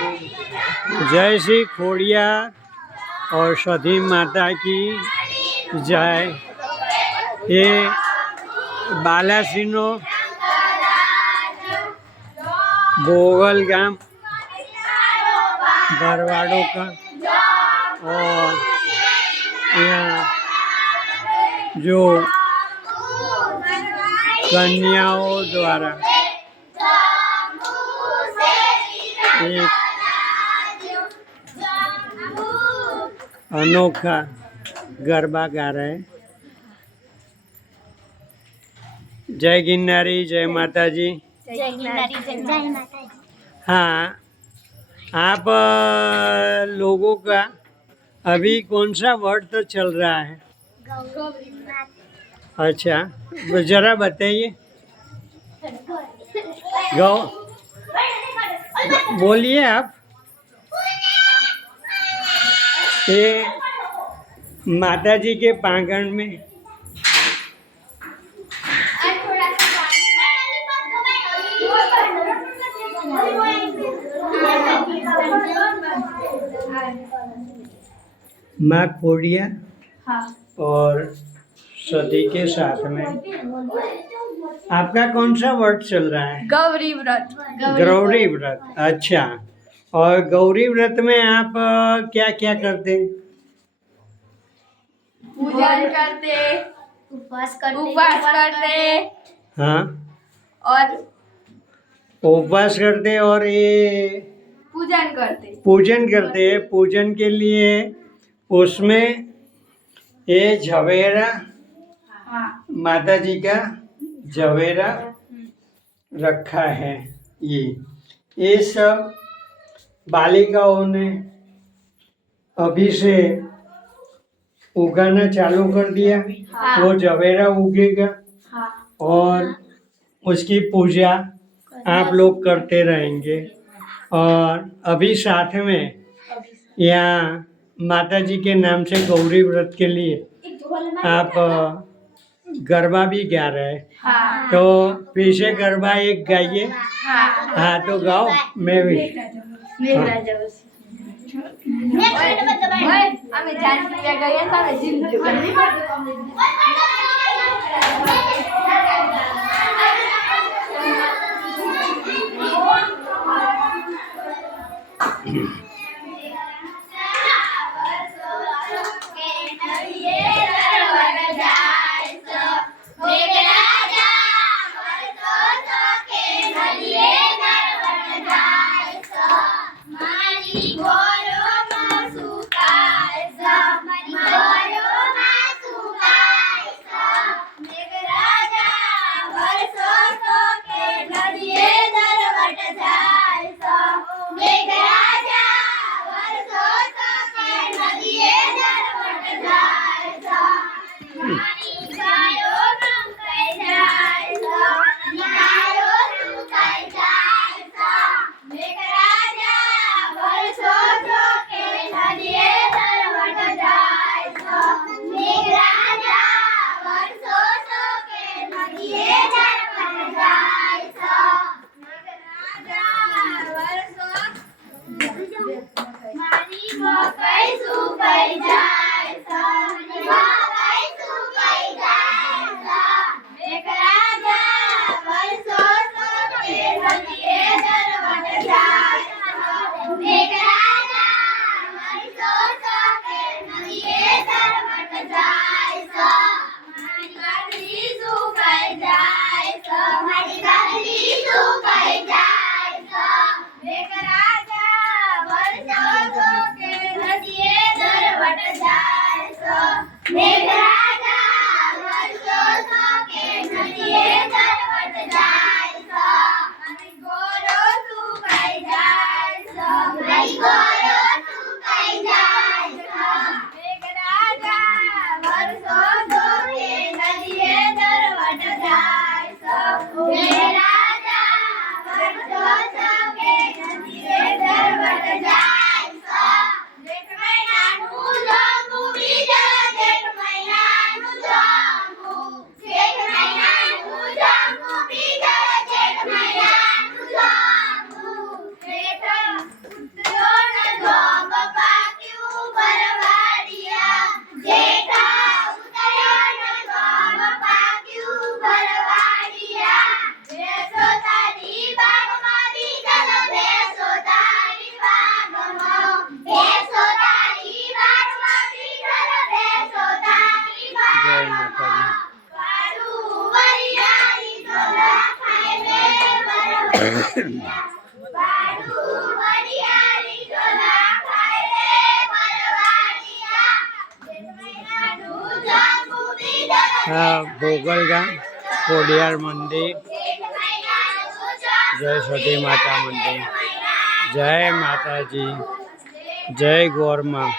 जय श्री खोड़िया और सधी माता की जय। ये बालासीनो बोगल गांव भरवाड़ों का और यहाँ जो कन्याओं द्वारा एक अनोखा गरबा गा रहे हैं। जय गिरनारी, जय माता जी। जय गिरनारी, जय माता जी। हाँ, आप लोगों का अभी कौन सा व्रत चल रहा है? अच्छा, जरा बताइए। गौ बोलिए आप। ये माता जी के प्रांगण में माँ खोड़िया और सती के साथ में आपका कौन सा व्रत चल रहा है? गौरी व्रत। गौरी व्रत। अच्छा, और गौरी व्रत में आप क्या क्या करते हैं? पूजन करते, उपवास करते। हाँ, और उपवास करते और ये पूजन करते। पूजन के लिए उसमें ये झवेरा, माता जी का झवेरा रखा है। ये सब बालिकाओं ने अभी से उगाना चालू कर दिया। वो झवेरा उगेगा और उसकी पूजा आप लोग करते रहेंगे। और अभी साथ में यहाँ माता जी के नाम से गौरी व्रत के लिए आप गरबा भी गा रहे हैं। तो पीछे गरबा एक गाइए। हाँ, तो गाओ। मैं भी मेघराजा ભોગલગામ ખોડિયાર મંદિર, જય સતી માતા મંદિર, જય માતાજી, જય ગોરમા।